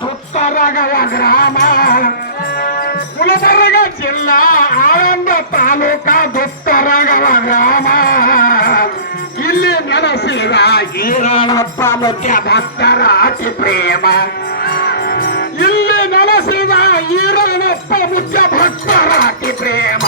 ಧುತ್ತರಗವ ಗ್ರಾಮ ಗುಲ್ಬರ್ಗ ಜಿಲ್ಲಾ ಆಳಂದ ತಾಲೂಕಾ ಧುತ್ತರಗವ ಗ್ರಾಮ ಇಲ್ಲಿ ನೆಲೆಸಿದ ಈರಣಪ್ಪ ಮುಖ್ಯ ಭಕ್ತರ ಅತಿ ಪ್ರೇಮ ಇಲ್ಲಿ ನೆಲೆಸಿದ ಈರಣಪ್ಪ ಮುಖ್ಯ ಭಕ್ತರ ಅತಿ ಪ್ರೇಮ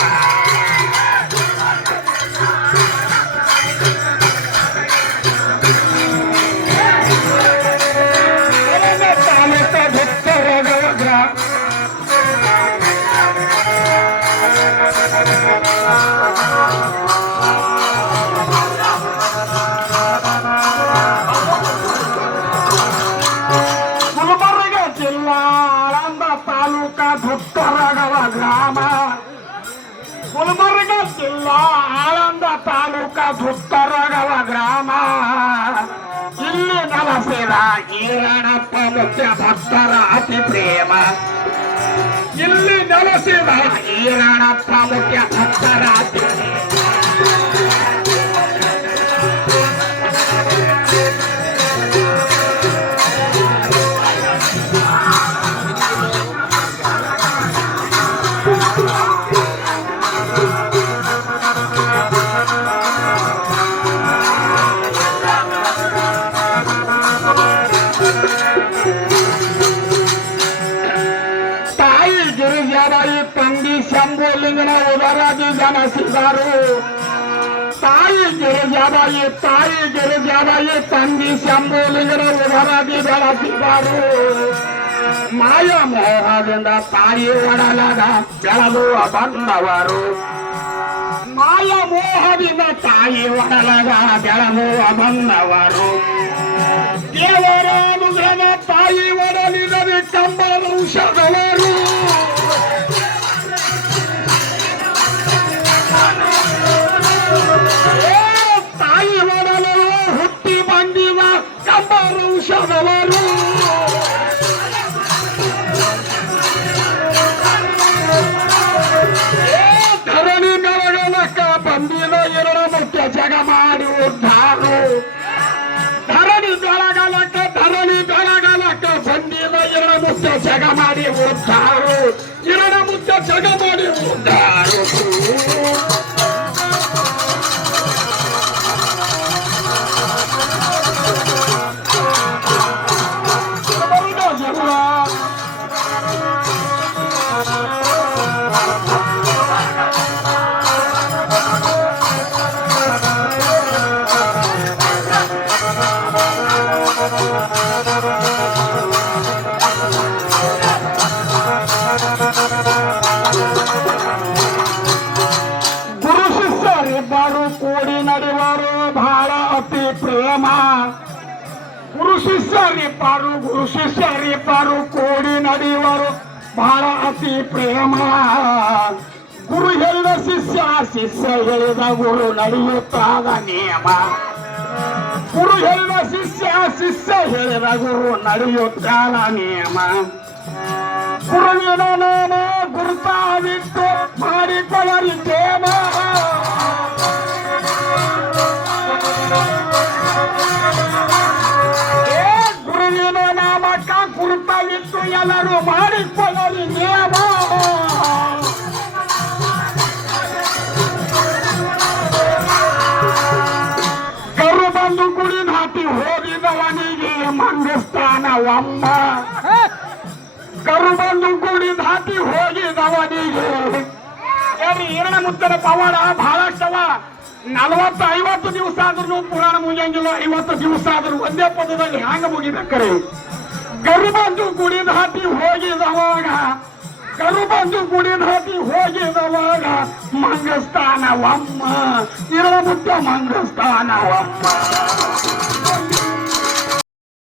ಗುಲ್ಬರ್ಗ ಜಿಲ್ಲಾ ಆಳಂದ ತಾಲೂಕಾ ಧುತ್ತರಗವ ಗ್ರಾಮ ಇಲ್ಲಿ ನೆಲೆಸಿದ ಈರಣಪ್ಪ ಮುಖ್ಯ ಭಕ್ತರ ಅತಿ ಪ್ರೇಮ ಇಲ್ಲಿ ನೆಲೆಸಿದ ಈರಣಪ್ಪ ಮುಖ್ಯ ಭಕ್ತರ ಅತಿ ಶಂಭುಲಿಂಗನ ಉದರಾದಿ ಜನಸಿದರು ತಾಯಿ ಗಿರಿಜಾಬಾಯಿ ತಂದಿ ಶಂಭುಲಿಂಗನ ಉದರಾದಿ ಬೆಳೆಸಿದರು ಮಾಯ ಮೋಹದಿಂದ ತಾಯಿ ಒಡಲದ ಬೆಳಗುವ ಬಂದವರು ಮಾಯ ಮೋಹದಿಂದ ತಾಯಿ ಒಡಲದ ಬೆಳಗುವ ಬಂದವರು ದೇವರ ಅನುಗ್ರಹ ತಾಯಿ ಒಡಲಿದರೆ ಕಂಬಳ ಔಷಧವರು ತಾಯಿ ಒಡಲು ಹುಟ್ಟಿ ಬಂದಿವ ಕಂಬಳ ಔಷಧವರು ಧರಣಿ ಬೆಳಗಲಕ್ಕ ಬಂದಿದ ಎರಡು ಮುಖ್ಯ ಜಗ ಮಾಡಿ ಉದ್ಧಾರು ಧರಣಿ ಬೆಳಗಲಕ್ಕ ಬಂದಿದ ಎರಡು ಮುಖ್ಯ ಜಗ ಮಾಡಿ ಉದ್ಧಾರು ಎರಡು ಮುಖ್ಯ ಜಗ ಮಾಡಿ ಉದ್ಧಾರು ಕೂಡಿ ನಡೆವರು ಬಹಳ ಅತಿ ಪ್ರೇಮ ಗುರು ಶಿಷ್ಯರಿಬ್ಬರು ಕೂಡಿ ನಡೆಯುವರು ಬಹಳ ಅತಿ ಪ್ರೇಮ ಗುರು ಹೇಳಿದ ಶಿಷ್ಯ ಹೇಳಿದ ಗುರು ನಡೆಯುತ್ತಾದ ನಿಯಮ ಗುರು ಹೇಳಿದ ಶಿಷ್ಯ ಹೇಳಿದ ಗುರು ನಡೆಯುತ್ತಾದ ನಿಯಮ ಗುರುವಿನ ನಾಮ ಗುರುತಾವಿಟ್ಟು ಮಾಡಿಕೊಳ್ಳರಿ ಪ್ರೇಮ ಗುರುವಿನ ನಾಮಕ ಗುರುತಾವಿಟ್ಟು ಎಲ್ಲರೂ ಮಾಡಿಕೊಳ್ಳರಿ ನಿಯಮ ಕರು ಬಂದು ಗುಡಿ ನಾಟಿ ಹೋಗಿದವನಿಗೆ ಮಂಗಸ್ಥಾನವಮ್ಮ ಕರು ಬಂದು ಗುಡಿ ದಾಟಿ ಹೋಗಿದವನಿಗೆ ಏನ ಮುತ್ತನ ಪವಾಡ ಬಹಳಷ್ಟವ 40-50 ದಿವಸ ಆದ್ರೂ ಪುರಾಣ ಮುಗಿಯಂಗಿಲ್ಲ 50 ದಿವಸ ಆದ್ರೂ ಒಂದೇ ಪದದಲ್ಲಿ ಹ್ಯಾಂಗ ಮುಗಿಬೇಕ್ರಿ ಕರು ಬಂದು ಗುಡಿ ದಾಟಿ ಹೋಗಿದವಾಗ ಮಂಗಸ್ಥಾನವಮ್ಮ ಇರೋ ಮುತ್ತ ಮಂಗಸ್ಥಾನವಮ್ಮ